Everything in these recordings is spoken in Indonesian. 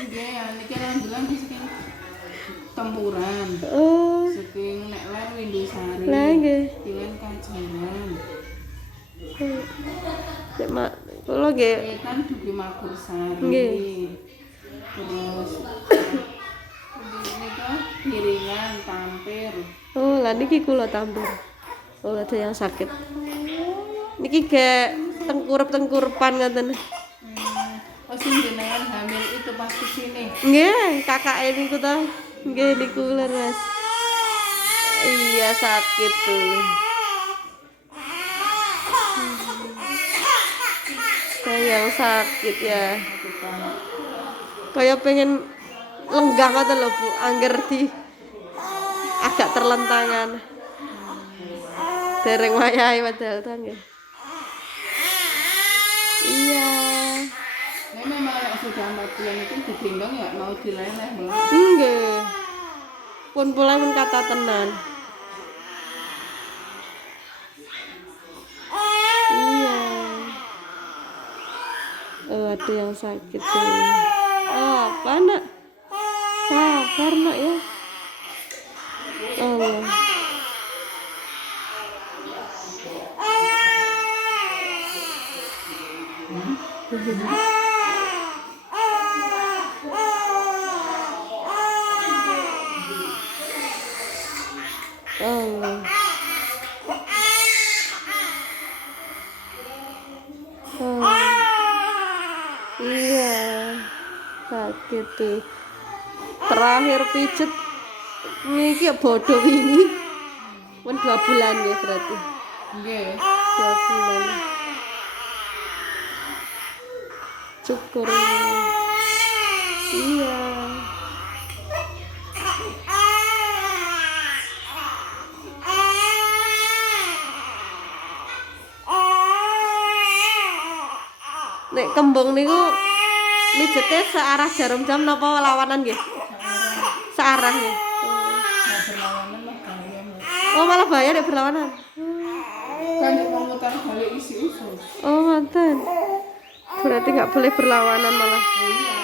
Nggih, niki alhamdulillah saking tempuran. Oh, Saking nek ler Windusari. lah nggih. Kilen Kajaran. Nek mak kula nggih. Wetan Dugi Magursari. Nggih. Terus nika Piringan, Tampir. Oh, lah niki kula tampil. Oh, ada yang sakit. Niki kayak tengkurup-tengkurupan ngoten. Oh, sing jenengan hamil itu pasti sini. Nggih, kakak niku ta. Nggih niku leres. Iya sakit tuh. Kayak sakit ya. Kayak pengen lenggang ngoten lho Bu, angger di agak terlentangan. Dereng wayahe padahal ta nggih. Iya. Nah, memang kalau sudah 4 bulan itu digendong ya mau dileleh malah. Nggih. Pun pula pun kata tenan. Iya. Oh, ada yang sakit tuh. Oh, apa nak? Sabar nak ya. Allah. Allah. Oh. Iya. Sakit tuh. Terakhir pijet niki ya bodoh ini. Pun 2 bulan ya berarti. Nggih. 2 bulan. Syukur. Iya. Nek kembung niku mijete searah jarum jam napa lawanan nggih? Searah nggih. Nah, berlawanan lah bahaya. Oh, malah bahaya nek berlawanan. Kan memutar balik isi usus. Oh, manten. Berarti nggak boleh berlawanan malah. Iya.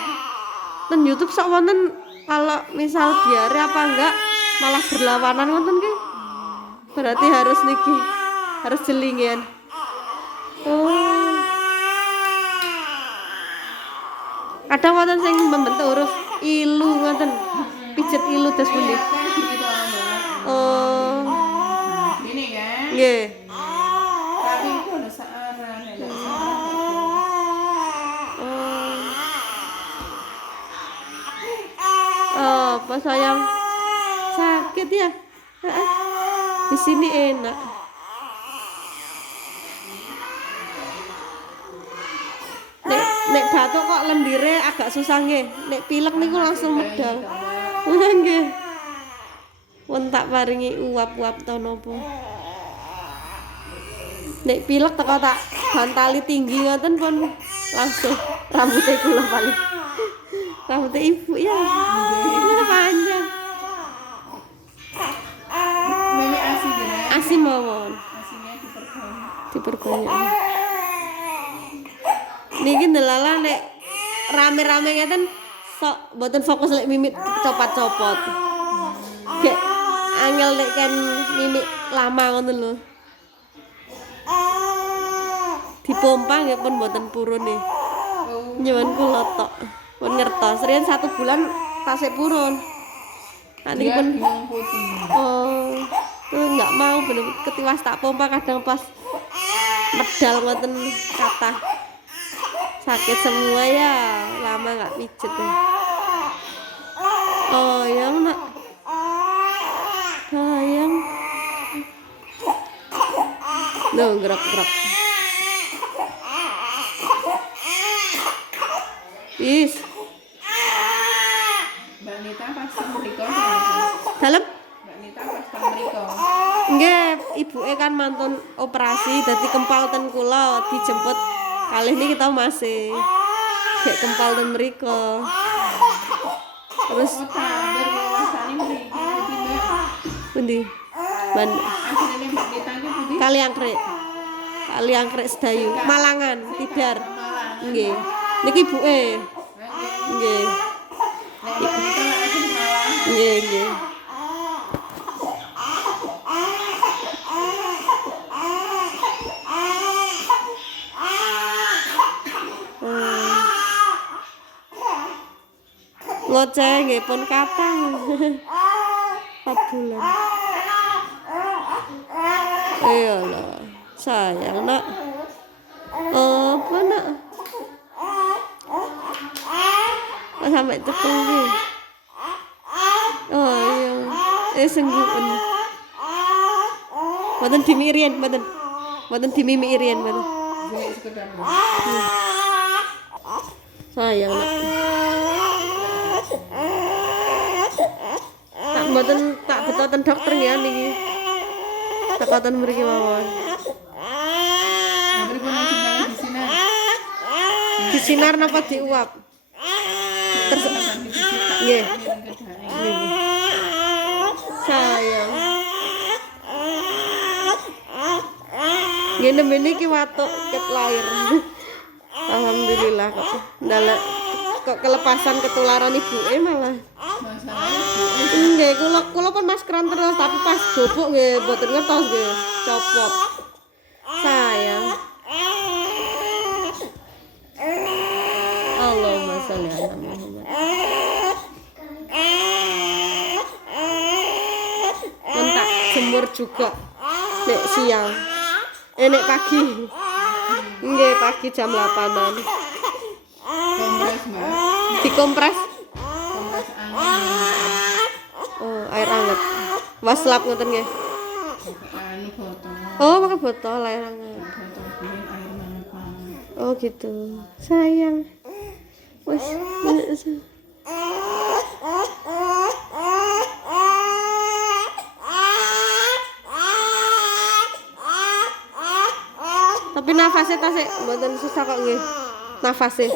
Dan YouTube sok wonten kalau misal diare apa enggak malah berlawanan wonten ki. Berarti harus niki. Harus jelingan. Oh. Ada wonten sing membentuk huruf ilu ngoten. Pijet ilu des pundi? Kan begitu Mbak. Oh. Ini kan. Nggih. Tapi itu ada searah, ada searah. Oh, apa sayang? Sakit ya? Heeh. Di sini enak. Nek batuk kok lendire agak susah nggih. Nek pilek niku langsung medal. Nggih. Wong tak paringi uap-uap ta napa. Nek pilek teko tak bantali tinggi ngoten pun langsung rambutnya kula paling. Rambutnya ibu ya. Ini panjang. Mimi asi jenengan. Asim mawon. Asinya diperbanyak. Diperbanyak. Niki ndelala nek rame-rame ngeten sok mboten fokus lek mimik copot-copot. Gek angel nek kan mimik lama ngoten lho. Dipompa nggih pun mboten purun nih. Nyuwun kula tok. Pun ngertos riyen 1 bulan tasih purun. Niki pun oh, tuh enggak mau bener ketiwas tak pompa kadang pas medal ngoten kathah. Sakit semua ya, lama nggak pijet ya. Oh yang nak, sayang, no gerak-gerak. Is, Mbak Nita pas mriko. dalam? Mbak Nita pas mriko. Nggih, ibuke kan mantun operasi, dadi kempal ten kula dijemput. Kali ini kita masih kayak kempal ten mriko. Terus Oh, Tampir wawasannya mriki Mbak. pundi? Ban Asline Mbak Nita ki pundi? Kali angkrek Sedayu, Malangan, Tidar. Malang. Nggih. Niki ibuke. Nggih. Ngoceh nggih pun kathah. 4 bulan. Iyalah, sayang nak. Apa nak? Kok sampai cekel iki? Oh iya. Sengguken. Mboten dimirian, mboten. Mboten dimimirian, mboten. Golek sekedar. Sayang nak. Tak mboten tak betoten dokter ya niki. Tekaten mriki mawon. Nanti pun cinta di sini. Disinar napa diuap? Nggih. Sayang. Ngene niki watuk ket lahir. Alhamdulillah kok. Ndalek kok kelepasan ketularan ibuke malah. Masalahnya Nggih, kula pun maskeran terus tapi pas bobok nggih mboten ngertos nggih, copot. Sayang. Allahumma sholli ala Muhammad. Kontak jemur juga. Nek siang. Nek pagi. Nggih, pagi jam 8-an. kompres mbak. Dikompres. Kompres angin. Oh, air hangat. Waslap ngoten nggih. Anu botol. Oh, pakai botol air hangat. Botol dingin air hangat. Oh, gitu. Sayang. Wes. Tapi nafasnya tasik mboten susah kok nggih. Nafasnya.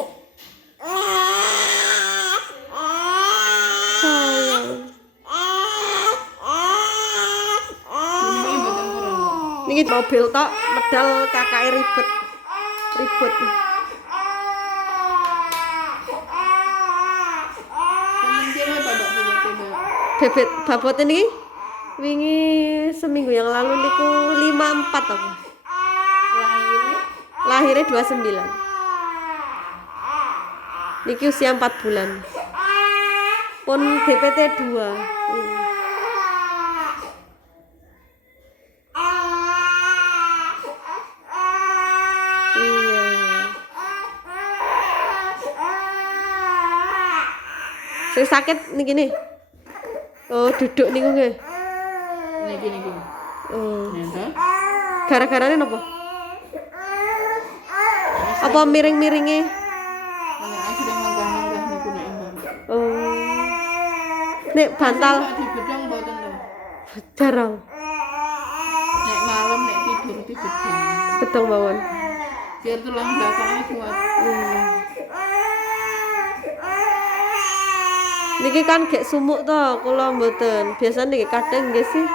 Sayang. Ini botol kurang. Niki mobil tok medal kakake ribet. Ribet. Temen kira babak bobotnya mbak. Bebet babote niki wingi seminggu yang lalu niku 54 aku. Lahirnya Lahirnya 29. Niki usia 4 bulan. Pun DPT 2. Iya. Sing sakit niki nih. Oh, duduk niku nggih. gini. Oh. Nyata. Gara-garane napa? Apa miring-miringe? Ana aku sedang menggah-menggah niku nek mbak. Oh. Nek bantal Di bedong mboten lho. jarang. Nek malam nek tidur di bedong. Betong mawon. Biar tulang belakangnya kuat. Niki kan gek sumuk to, kula mboten. Biasane nggih kadang nggih sih.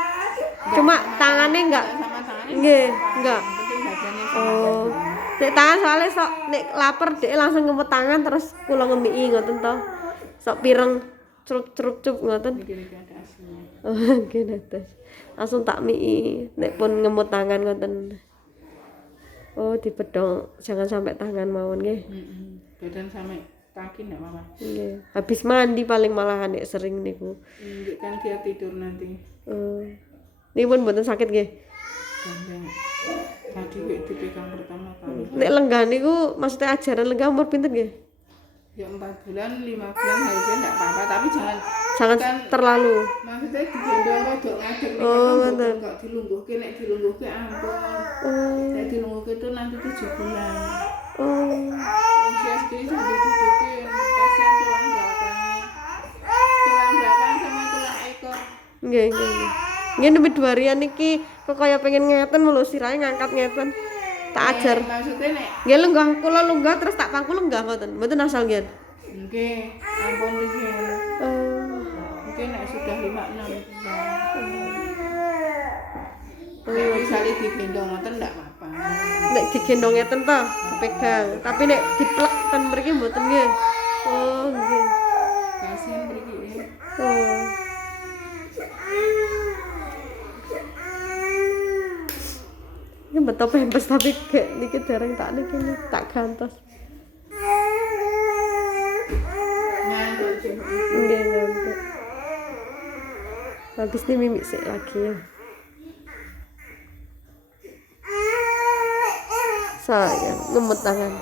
Cuma tangannya enggak. Sama tangannya. Nggih, enggak. Penting badannya sama Oh. badannya. Nek tangan soalnya sok nek lapar dhek langsung ngemut tangan terus kula ngemiki ngoten to. Sok pireng cerup-cerup ngoten. Iki ada aslinya. Oh, nggih netes. Langsung tak miki nek pun ngemut tangan ngoten. Oh, dibedong jangan sampai tangan mawon nggih. Badan sampai kaki enggak apa-apa. Nggih. Habis mandi paling malahan nek sering niku. Nggih kan dia tidur nanti. Niki pun mboten sakit nggih. Gandeng. Tadi wek dipegang pertama kali. Nek lenggah niku maksudnya ajaran lenggah umur pinten nggih? Ya 4 bulan, 5 bulan harusnya enggak apa-apa, tapi jangan Jangan terlalu. maksudnya digendong rodok ngadeg nih Oh, kan bener. enggak dilungguhke nek dilungguhke ampun. Nek dilungguhke itu nanti 7 bulan. Usia segini sudah diduduki kasihan tulang belakangnya. Tulang belakang sama tulang ekor. Nggih. Nggih nembe 2 harian iki kok kaya pengen ngeten mulu sirahe ngangkat ngeten. Tak ajar. Maksudnya nek Nggih lenggah kula lenggah terus tak pangku lenggah ngoten. Mboten asal nggih. nggih ampun iki. Mungkin nek sudah 5-6 nek misalnya digendong ngoten enggak apa-apa. Nek digendong ngeten to, dipegang. Tapi nek diplek ten mriki mboten nggih. Oh, nggih. Kasihan mriki ya. Oh. Ini betul pempes tapi kayak niki dereng tak niki tak gantos. Ngantuk sih. habis ini mimik sih lagi ya. Sayang, ngemut tangan.